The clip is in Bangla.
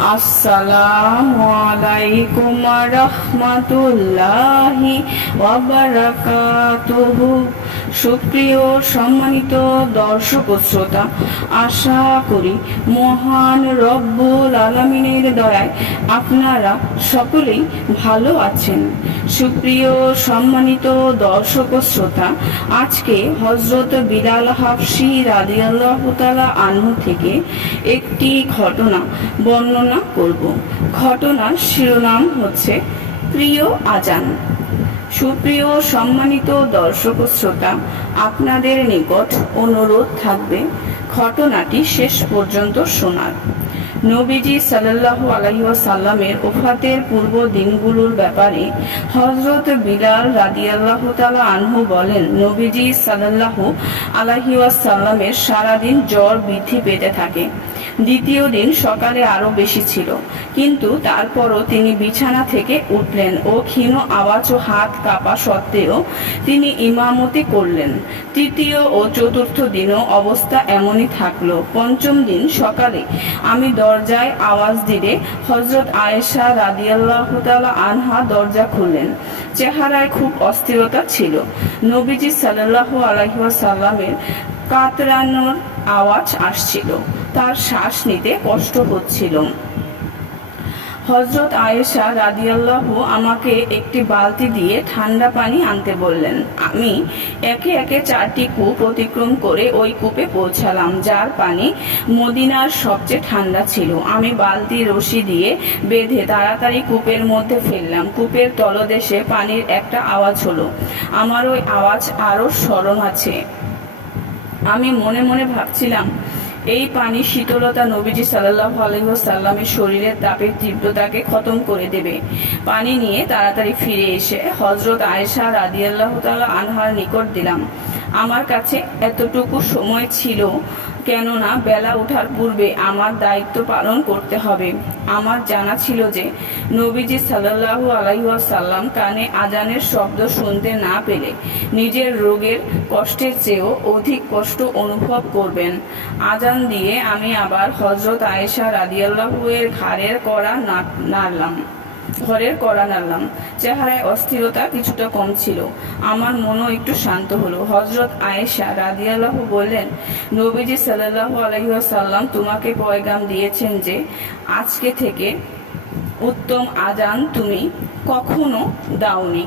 আসসালামু আলাইকুম রহমতুল্লাহি সুপ্রিয় সম্মানিত দর্শক শ্রোতা, আশা করি মহান রব্বুল আলমিনের দয়ায় আপনারা সকলেই ভালো আছেন। সুপ্রিয় সম্মানিত দর্শক শ্রোতা, আজকে হজরত বিলাল হাফসি রাদিয়াল্লাহ তালা আনহু থেকে একটি ঘটনা বর্ণনা করব। ঘটনার শিরোনাম হচ্ছে, প্রিয় আজান। সুপ্রিয় সম্মানিত দর্শক শ্রোতা, আপনাদের নিকট অনুরোধ থাকবে ঘটনাটি শেষ পর্যন্ত শোনার। নবীজি সাল্লাল্লাহু আলাইহি ওয়াসাল্লামের ওফাতের পূর্ব দিনগুলোর ব্যাপারে হযরত বিলাল রাদিয়াল্লাহু তাআলা আনহু বলেন, নবীজি সাল্লাল্লাহু আলাইহি ওয়াসাল্লামের সারাদিন জ্বর বৃদ্ধি পেতে থাকে। দ্বিতীয় দিন সকালে আরও বেশি ছিল। কিন্তু তারপরও তিনি বিছানা থেকে উঠলেন ও ক্ষীণ আওয়াজ ও হাত কাঁপা সত্ত্বেও তিনি ইমামতি করলেন। তৃতীয় ও চতুর্থ দিনও অবস্থা এমনই থাকল। পঞ্চম দিন সকালে আমি দরজায় আওয়াজ দিলে হজরত আয়েশা রাদিয়াল্লাহতআলা আনহা দরজা খুললেন। চেহারায় খুব অস্থিরতা ছিল। নবীজি সাল্লাল্লাহু আলাইহি ওয়াসাল্লামের কাতরানোর আওয়াজ আসছিল। তার শ্বাস নিতে কষ্ট হচ্ছিল। হজরত আয়েশা রাদিয়াল্লাহু আমাকে একটি বালতি দিয়ে ঠান্ডা পানি আনতে বললেন, আমি একে একে চারটি কূপ অতিক্রম করে ওই কূপে পৌঁছালাম, যার পানি মদিনার সবচেয়ে ঠান্ডা ছিল। আমি বালতি রশি দিয়ে বেঁধে তাড়াতাড়ি কূপের মধ্যে ফেললাম। কূপের তলদেশে পানির একটা আওয়াজ হলো। আমার ওই আওয়াজ আরও স্মরণ আছে। আমি মনে মনে ভাবছিলাম এই পানি শীতলতা নবীজি সাল্লাহ আলহ্লামের শরীরের তাপের তীব্রতাকে খতম করে দেবে। পানি নিয়ে তাড়াতাড়ি ফিরে এসে হজরত আয়েশা রাদিয়াল্লাহ আল্লাহ আনহার নিকট দিলাম। আমার কাছে এতটুকু সময় ছিল কেননা বেলা ওঠার পূর্বে আমার দায়িত্ব পালন করতে হবে। আমার জানা ছিল যে নবীজি সাল্লাহু আলাইসাল্লাম কানে আজানের শব্দ শুনতে না পেলে নিজের রোগের কষ্টের চেয়েও অধিক কষ্ট অনুভব করবেন। আজান দিয়ে আমি আবার হজরত আয়েশা রাদিয়াল্লাহু এর ঘাড়ের করা নাড়লাম। ঘরের কড়া নাড়লাম। চেহারায় অস্থিরতা কিছুটা কম ছিল। আমার মনও একটু শান্ত হলো। হজরত আয়েশা রাজিয়াল্লাহ বললেন, নবীজি সাল্লাহ আলহিহাসাল্লাম তোমাকে পয়গাম দিয়েছেন যে, আজকে থেকে উত্তম আজান তুমি কখনো দাওনি।